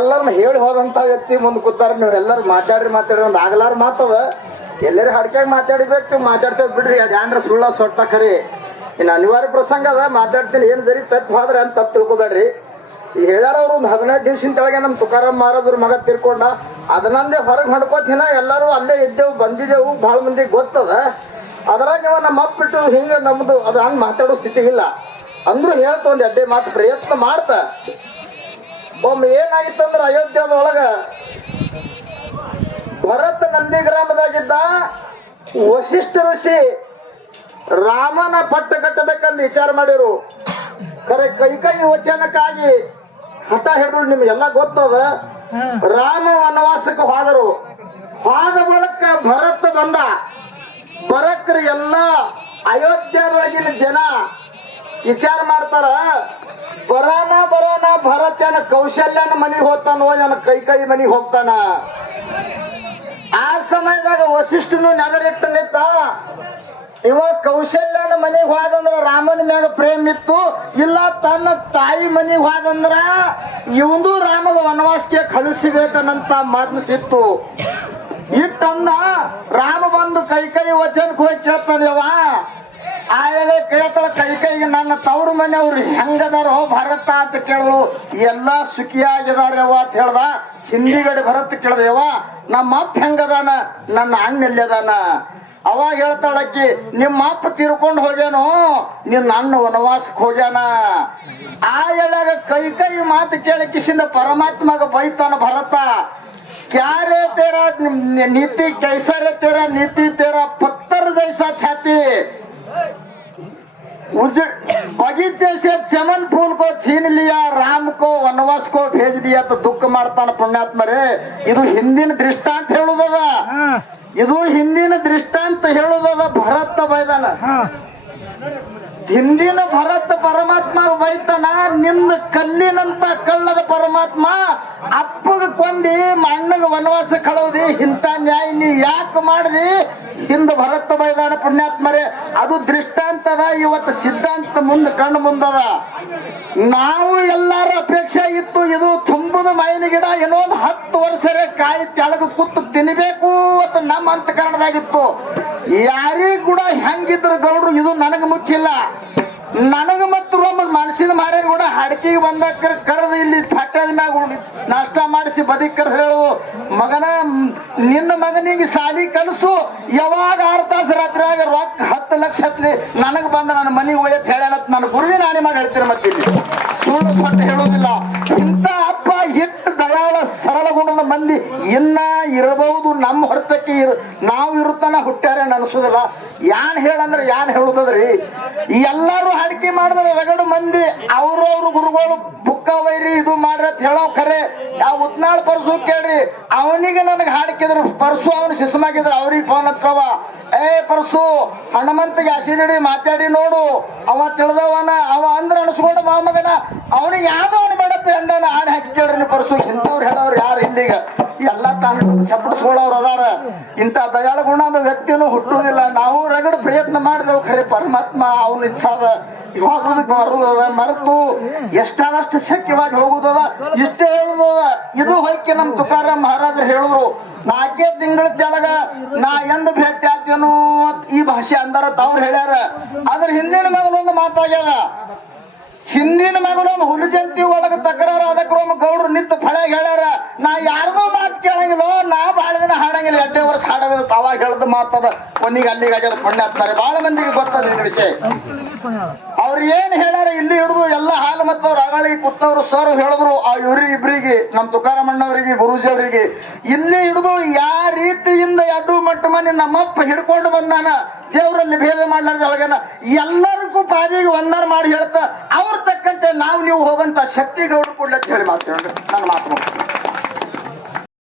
ಎಲ್ಲರನ್ನ ಹೇಳಿ ಹೋದಂತ ವ್ಯಕ್ತಿ ಮುಂದೆ ಕೂತಾರ, ನೀವು ಎಲ್ಲರೂ ಮಾತಾಡ್ರಿ ಮಾತಾಡ್ರಿ, ಒಂದು ಆಗಲಾರ ಮಾತದ ಎಲ್ಲರೂ ಹಡ್ಕ್ಯಾಗ ಮಾತಾಡಿಬೇಕು ಮಾತಾಡ್ತೇವೆ ಬಿಡ್ರಿ ಯಾಂದ್ರ ಸುಳ್ಳ ಸೊಟ್ಟ ಕರಿ. ಇನ್ನು ಅನಿವಾರ್ಯ ಪ್ರಸಂಗ ಅದ, ಮಾತಾಡ್ತೀನಿ, ಏನು ಸರಿ ತಪ್ಪು ಹೋದ್ರೆ ಅಂತ ತಪ್ಪು ತಿಳ್ಕೊಬೇಡ್ರಿ. ಈ ಹೇಳ್ಯಾರ ಅವ್ರು ಒಂದು ಹದಿನೈದು ದಿವ್ಸಿನ ಕೆಳಗೆ ನಮ್ಮ ತುಕಾರಾಮ್ ಮಹಾರಾಜರ ಮಗ ತಿರ್ಕೊಂಡ, ಅದನ್ನಂದೇ ಹೊರಗೆ ಹೊಡ್ಕೋತಿನ ಎಲ್ಲರೂ ಅಲ್ಲೇ ಇದ್ದೆವು, ಬಂದಿದ್ದೆವು, ಭಾಳ ಮಂದಿ ಗೊತ್ತದ. ಅದ್ರಾಗ ಇವ ನಮ್ಮ ಅಪ್ಪ ಬಿಟ್ಟು ಹಿಂಗೆ ನಮ್ದು, ಅದು ಹಂಗೆ ಮಾತಾಡೋ ಸ್ಥಿತಿ ಇಲ್ಲ. ಅಂದ್ರೂ ಹೇಳ್ತ ಒಂದು ಎಡ್ಡೆ ಮಾತು, ಪ್ರಯತ್ನ ಮಾಡ್ತ. ಒಮ್ಮೆ ಏನಾಗಿತ್ತಂದ್ರ ಅಯೋಧ್ಯದೊಳಗ ಭರತ ನಂದಿ ಗ್ರಾಮದಾಗಿದ್ದ ವಶಿಷ್ಠ ಋಷಿ ರಾಮನ ಪಟ್ಟ ಕಟ್ಟಬೇಕಂತ ವಿಚಾರ ಮಾಡಿರು. ಕರೆ ಕೈ ಕೈ ವಚನಕ್ಕಾಗಿ ಹಠ ಹಿಡಿದ್ರು ನಿಮ್ಗೆಲ್ಲ ಗೊತ್ತದ? ರಾಮ ವನವಾಸಕ್ಕೆ ಹೋದರು. ಹೋದ ಬಳಕ ಭರತ ಬಂದ. ಬರಕ್ರ ಎಲ್ಲ ಅಯೋಧ್ಯದೊಳಗಿನ ಜನ ವಿಚಾರ ಮಾಡ್ತಾರ ಬರಾನ ಬರಾನ ಏನ ಕೌಶಲ್ಯನ ಮನೆಗೆ ಹೋಗ್ತಾನೋ ಏನ ಕೈ ಕೈ ಮನೆಗೆ ಹೋಗ್ತಾನ? ಆ ಸಮಯದಾಗ ವಸಿಷ್ಠನು ನೆದರಿಟ್ಟನಿತ್ತ ನಿಂತ, ಇವ ಕೌಶಲ್ಯನ ಮನೆಗೆ ಹೋದಂದ್ರ ರಾಮನ ಮ್ಯಾಗ ಪ್ರೇಮ ಇತ್ತು, ಇಲ್ಲ ತನ್ನ ತಾಯಿ ಮನೆಗೆ ಹೋದಂದ್ರ ಇವಂದು ರಾಮಗ ವನವಾಸಕ್ಕೆ ಕಳಿಸಬೇಕನ್ನಂತ ಮನಸ್ಸಿತ್ತು ಇಟ್ಟಂದ ರಾಮ ಬಂದು ಕೈ ಕೈ ವಚನಕ್ಕೆ ಹೋಗಿ ಕೇಳ್ತಾನೆ ಆ ಆಮೇಲೆ ಕೇಳ್ತಾಳ, ಕೈ ಕೈಗೆ ನನ್ನ ತವ್ರ ಮನೆಯವ್ರು ಹೆಂಗದಾರೋ ಭರತ ಅಂತ ಕೇಳಲು ಎಲ್ಲಾ ಸುಖಿಯಾಗಿದಾರವ ಅಂತ ಹೇಳ್ದ. ಹಿಂದಿಗಡೆ ಭರತ್ ಕೇಳ್ದೇವ ನಮ್ಮ ಅಪ್ಪ ಹೆಂಗದಾನ? ನನ್ನ ಅಣ್ಣ ಎಲ್ಲದಾನ? ಅವಾಗ ಹೇಳ್ತಾಳಕ್ಕಿ ನಿಮ್ಮ ಅಪ್ಪ ತೀರ್ಕೊಂಡು ಹೋಗ್ಯಾನೋ? ನಿನ್ನ ಅಣ್ಣ ವನವಾಸಕ್ಕೆ ಹೋಗ್ಯಾನ? ಆ ಹೇಳಾಗ ಕೈ ಕೈ ಮಾತು ಕೇಳಕಿಸಿಂದ ಪರಮಾತ್ಮಗ ಬೈತಾನ ಭರತ. ಕ್ಯಾರೇ ತೇರ ನೀತಿ, ಕೈಸರೇ ತೇರ, ನೀತಿ ತೇರ बगीचे से चमन फूल को छीन लिया राम को वनवास को भेज दिया तो ದುಃಖ ಮಾಡ್ತಾನ ಪುಣ್ಯಾತ್ಮರೇ ಇದು ಹಿಂದಿನ ದೃಷ್ಟಾಂತ ಹೇಳುದದ ಇದು ಹಿಂದಿನ ದೃಷ್ಟಾಂತ ಹೇಳುದದ ಭರತ ಬೈದಾನ ಹಿಂದಿನ ಭರತ ಪರಮಾತ್ಮ ಬೈತಾನ ನಿನ್ನ ಕಲ್ಲಿನಂತ ಕಳ್ಳದ ಪರಮಾತ್ಮ ಅಪ್ಪಗ ಕೊಂದಿ ಮಣ್ಣಗ ವನವಾಸ ಕಳೋದಿ ಇಂಥ ನ್ಯಾಯ ನೀ ಯಾಕೆ ಮಾಡ್ದಿ ಹಿಂದ ಭರತ ಮೈದಾನ ಪುಣ್ಯಾತ್ಮರೇ, ಅದು ದೃಷ್ಟಾಂತದ, ಇವತ್ತು ಸಿದ್ಧಾಂತದ ಮುಂದೆ ಕಣ್ಣು ಮುಂದದ. ನಾವು ಎಲ್ಲಾರ ಅಪೇಕ್ಷೆ ಇತ್ತು, ಇದು ತುಂಬುದ ಮೈನ ಗಿಡ ಏನೋ ಒಂದು ಹತ್ತು ವರ್ಷರೇ ಕಾಯಿ ತೆಳಗ ಕೂತು ತಿನ್ನಬೇಕು ಅಂತ ನಮ್ಮ ಅಂತಕರಣದಾಗಿತ್ತು. ಯಾರಿಗೂ ಕೂಡ ಹೆಂಗಿದ್ರು ಗೌಡ್ರು, ಇದು ನನಗೆ ಮುಖ್ಯ ಇಲ್ಲ. ನನಗ ಮತ್ತು ರೋಮ ಮನಸ್ಸಿನ ಮಾರೇನ್ ಕೂಡ ಹಡಕಿಗೆ ಬಂದ ಕರೆದು ಇಲ್ಲಿ ತಟ್ಟದ ಮ್ಯಾಗ ನಾಷ್ಟ ಮಾಡಿಸಿ ಬದಿಕ್ ಕರೆದು ಹೇಳು, ಮಗನ, ನಿನ್ನ ಮಗನಿಗೆ ಸಾಲಿ ಕಲಸು, ಯಾವಾಗ ಆರು ತಾಸು ರಾತ್ರಿಯಾಗ ರೊಕ್ಕ ಹತ್ತು ಲಕ್ಷ ಹತ್ಲಿ ನನಗೆ ಬಂದ ನನ್ನ ಮನೆಗೆ ಒಯ್ಯತ್ ಹೇಳ ನನ್ನ ಗುರುವಿನ ಹಾನಿ ಮಾಡಿ ಹೇಳ್ತೀರ ಮತ್ತಿಲ್ಲಿ. ಸುಳ್ಳು ಸೊಟ್ಟ ಹೇಳೋದಿಲ್ಲ ಇಂಥ ಅಪ್ಪ ಎಷ್ಟು ದಯಾಳ ಸರಳ ಗುಣದ ಮಂದಿ ಇನ್ನ ಇರಬಹುದು ನಮ್ಮ ಹೊರತಕ್ಕೆ ಇರ್ ನಾವು ಇರುತ್ತಾನ ಅನ್ಸೋದಿಲ್ಲ ಯಾನ್ ಹೇಳಂದ್ರೆ ಯಾನ್ ಹೇಳುದದ್ರಿ? ಎಲ್ಲಾರು ಹಾಡಿಕೆ ಮಾಡಿದ್ರೆ ರಗಡು ಮಂದಿ ಅವ್ರವ್ರ ಗುರುಗಳು ಬುಕ್ಕ ವೈರಿ ಇದು ಮಾಡ್ರಿ ಅಂತ ಹೇಳೋ ಖರೆ. ಯಾವ ಉತ್ನಾಳ್ ಪರ್ಸು ಕೇಳ್ರಿ, ಅವನಿಗೆ ನನಗೆ ಹಾಡಿಕಿದ್ರು ಪರ್ಸು ಅವನು ಸಿಸ್ಮಾಗಿದ್ರು ಅವ್ರಿಗೆ ಫೋನ್ ಹಚ್ಚವ. ಏ ಪರ್ಸು, ಹನುಮಂತಗೆ ಹಸಿದಿಡಿ ಮಾತಾಡಿ ನೋಡು. ಅವ ತಿಳಿದವನ, ಅವ ಅಂದ್ರ ಅನ್ಸ್ಕೊಂಡು ಮಾಮಗನ ಅವನಿಗೆ ಯಾವ ಬೇಡತ್ತೆ ಎಂದನ ಹಾಡು ಹಾಕಿ ಕೇಳ್ರಿ ಪರ್ಸು. ಇಂಥವ್ರು ಹೇಳೋರು ಯಾರು ಇಲ್ಲಿಗ. ಎಲ್ಲ ತಾನು. ಚಪ್ಪಡಿಸ್ಕೊಳ್ಳೋರು ಅದಾರ. ಇಂಥ ದಯಾಳ ಗುಣದ ವ್ಯಕ್ತಿನೂ ಹುಟ್ಟುವುದಿಲ್ಲ. ನಾವು ರಗಡ ಪ್ರಯತ್ನ ಮಾಡಿದೆವು ಖರೆ ಪರಮಾತ್ಮ ಅವನ ಇಚ್ಛಾದ. ಹೋಗೋದಕ್ಕೆ ಮರದ ಮರೆತು ಎಷ್ಟಾದಷ್ಟು ಶಕ್ಯವಾಗಿ ಹೋಗುದದ ಇಷ್ಟೇ ಹೇಳುದದ ಇದು ಹೊಯ್ಕೆ ನಮ್ ತುಕಾರ ಮಹಾರಾಜರು ಹೇಳಿದ್ರು, ನಾಲ್ಕೇ ತಿಂಗಳ ತೆಳಗ ನಾ ಎಂದ ಭೇಟಿ ಆಗ್ತೇನು ಈ ಭಾಷೆ ಅಂದಾರ ತಾವ್ರು ಹೇಳ್ಯಾರ. ಅದ್ರ ಹಿಂದಿನ ಮಗನೊಂದು ಮಾತಾಗ್ಯದ. ಹಿಂದಿನ ಮಗನೊಂದು ಹುಲಿ ಜಂತಿ ಒಳಗ ತಕರಾರು ಅದಕ್ರೊಮ್ಮ ಗೌಡ್ರು ನಿಂತು ಫಳ ಹೇಳ್ಯಾರ. ನಾ ಯಾರಿಗೂ ಕೇಳಂಗಿಲ್ಲ ನಾ ಬಾಳ ದಿನ ಹಾಡಂಗಿಲ್ಲ, ಎಷ್ಟೇ ವರ್ಷ ಹಾಡೋದು ತಾವಾಗ ಹೇಳ್ದ ಮಾತದ ಒಂದಿಗೆ ಅಲ್ಲಿಗೆ ಆಗ್ಯದ ಪುಣ್ಯಾತ್ತಾರೆ ಬಹಳ ಮಂದಿಗೆ ಗೊತ್ತದ ಇದು ವಿಷಯ. ಅವ್ರು ಏನ್ ಹೇಳಾರ ಇಲ್ಲಿ ಹಿಡಿದು ಎಲ್ಲ ಹಾಲು ಮತ್ತು ಅಗಳಿ ಕುತ್ತವ್ರು ಸರ್ ಹೇಳಿದ್ರು, ಆ ಇವ್ರಿ ಇಬ್ರಿಗೆ, ನಮ್ ತುಕಾರಮಣ್ಣವರಿಗೆ, ಗುರೂಜಿ ಅವರಿಗೆ, ಇಲ್ಲಿ ಹಿಡಿದು ಯಾವ ರೀತಿಯಿಂದ ಎಡ್ಡು ಮಟ್ಟ ಮನೆ ನಮ್ಮಪ್ಪ ಹಿಡ್ಕೊಂಡು ಬಂದಾನ, ದೇವರಲ್ಲಿ ಭೇದ ಮಾಡ್ಲಾರ್ದ ಒಳಗನ, ಎಲ್ಲರಿಗೂ ಪಾದಿಗೆ ಒಂದರ ಮಾಡಿ ಹೇಳ್ತಾ, ಅವ್ರ ತಕ್ಕಂತೆ ನಾವು ನೀವು ಹೋಗಂತ ಶಕ್ತಿ ಗೌಡ ಅಂತ ಹೇಳಿ ಮಾತು ನನ್ನ ಮಾತು.